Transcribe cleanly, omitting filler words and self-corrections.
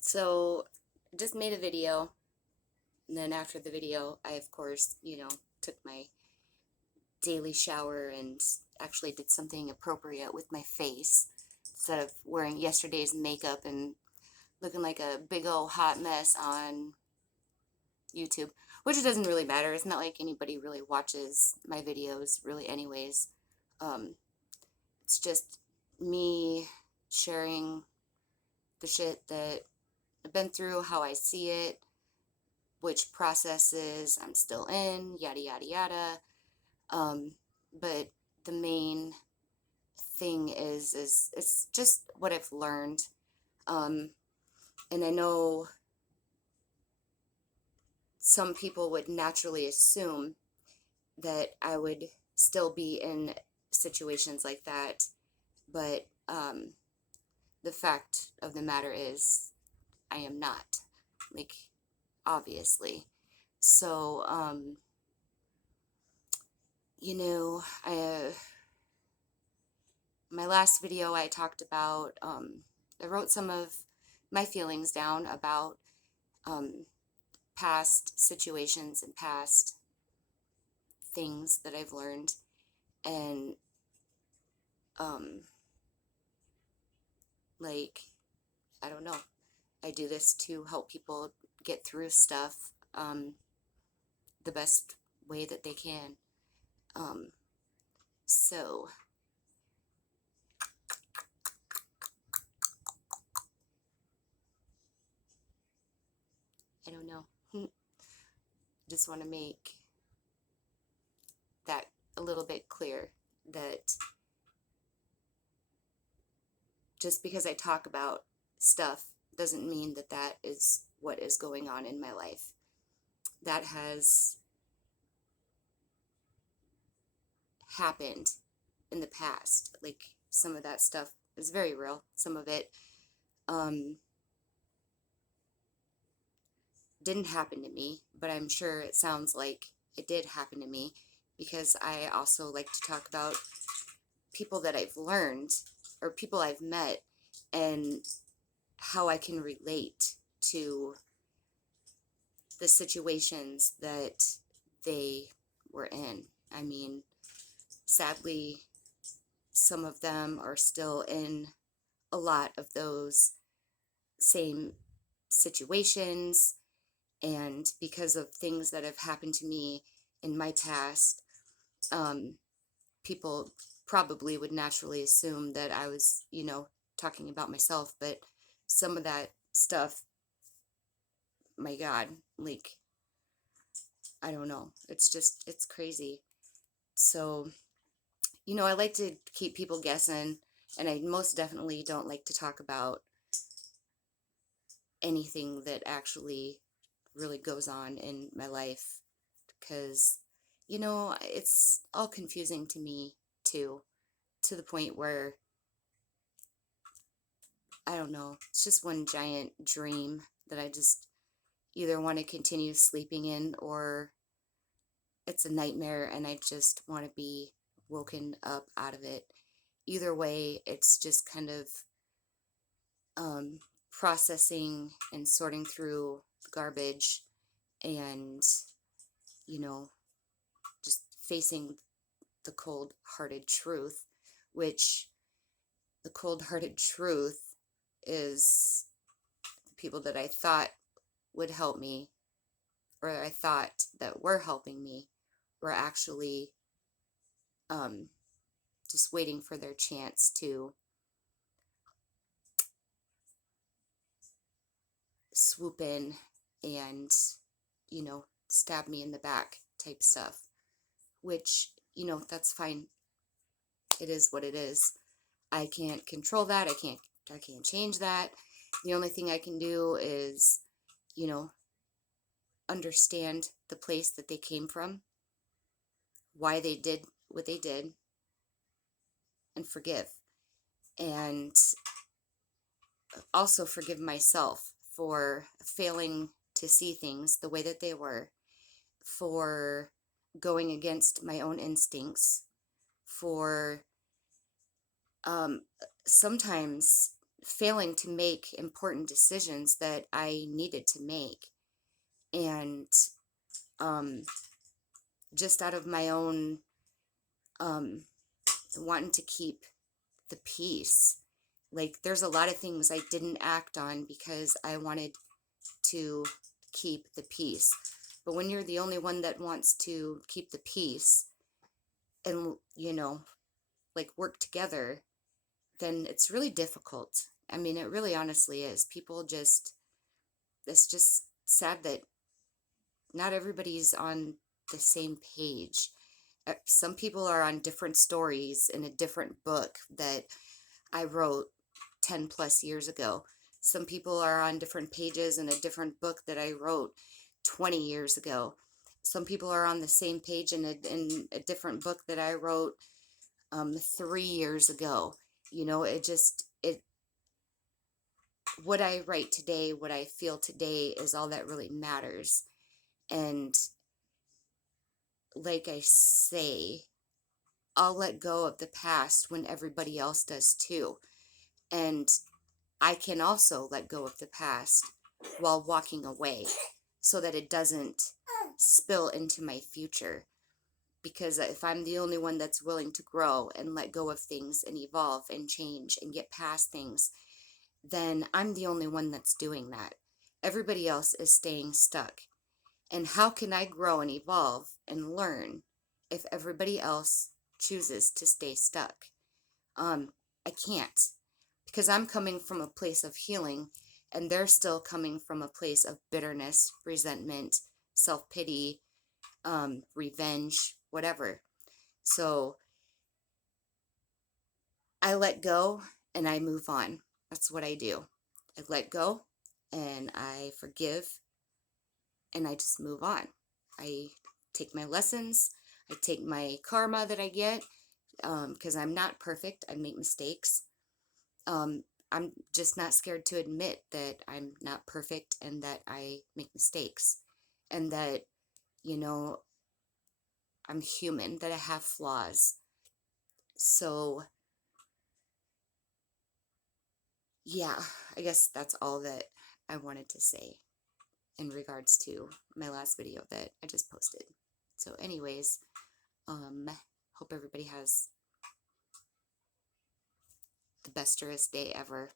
So just made a video, and then after the video, I of course, took my daily shower and actually did something appropriate with my face instead of wearing yesterday's makeup and looking like a big old hot mess on YouTube, which it doesn't really matter. It's not like anybody really watches my videos really anyways. Um, it's just me sharing the shit that I've been through, how I see it, which processes I'm still in, yada, yada, yada. But the main thing is it's just what I've learned. Um, and I know some people would naturally assume that I would still be in situations like that, but the fact of the matter is I am not, like, obviously. So, my last video I talked about, I wrote some of my feelings down about past situations and past things that I've learned. And, like, I don't know. I do this to help people get through stuff the best way that they can. So, I don't know. Just want to make that a little bit clear that just because I talk about stuff doesn't mean that that is what is going on in my life. That has happened in the past. Like, some of that stuff is very real. Some of it didn't happen to me, but I'm sure it sounds like it did happen to me, because I also like to talk about people that I've learned or people I've met and how I can relate to the situations that they were in. I mean, sadly, some of them are still in a lot of those same situations, and because of things that have happened to me in my past, people probably would naturally assume that I was, talking about myself, but some of that stuff, my God, like, I don't know. It's crazy. So, I like to keep people guessing, and I most definitely don't like to talk about anything that actually really goes on in my life, because, it's all confusing to me too, to the point where, I don't know, it's just one giant dream that I just either want to continue sleeping in, or it's a nightmare and I just want to be woken up out of it. Either way, it's just kind of processing and sorting through garbage, and, you know, just facing the cold-hearted truth, which the cold-hearted truth is the people that I thought would help me, or I thought that were helping me, were actually just waiting for their chance to swoop in and, stab me in the back type stuff, which, that's fine. It is what it is. I can't control that. I can't change that. The only thing I can do is, you know, understand the place that they came from, why they did what they did, and forgive. And also forgive myself for failing to see things the way that they were, for going against my own instincts, for sometimes failing to make important decisions that I needed to make. And um, just out of my own um, wanting to keep the peace. Like, there's a lot of things I didn't act on because I wanted to keep the peace. But when you're the only one that wants to keep the peace and, like, work together, then it's really difficult. I mean, it really honestly is. It's just sad that not everybody's on the same page. Some people are on different stories in a different book that I wrote 10 plus years ago. Some people are on different pages in a different book that I wrote 20 years ago. Some people are on the same page in a different book that I wrote 3 years ago. What I write today, what I feel today is all that really matters. And like I say, I'll let go of the past when everybody else does too. And I can also let go of the past while walking away so that it doesn't spill into my future. Because if I'm the only one that's willing to grow and let go of things and evolve and change and get past things, then I'm the only one that's doing that. Everybody else is staying stuck. And how can I grow and evolve and learn if everybody else chooses to stay stuck? I can't, because I'm coming from a place of healing and they're still coming from a place of bitterness, resentment, self-pity, revenge, whatever. So I let go and I move on. That's what I do. I let go and I forgive and I just move on. I take my lessons. I take my karma that I get, because I'm not perfect. I make mistakes. I'm just not scared to admit that I'm not perfect and that I make mistakes and that, you know, I'm human, that I have flaws. So, yeah, I guess that's all that I wanted to say in regards to my last video that I just posted. So anyways, hope everybody has the besterest day ever.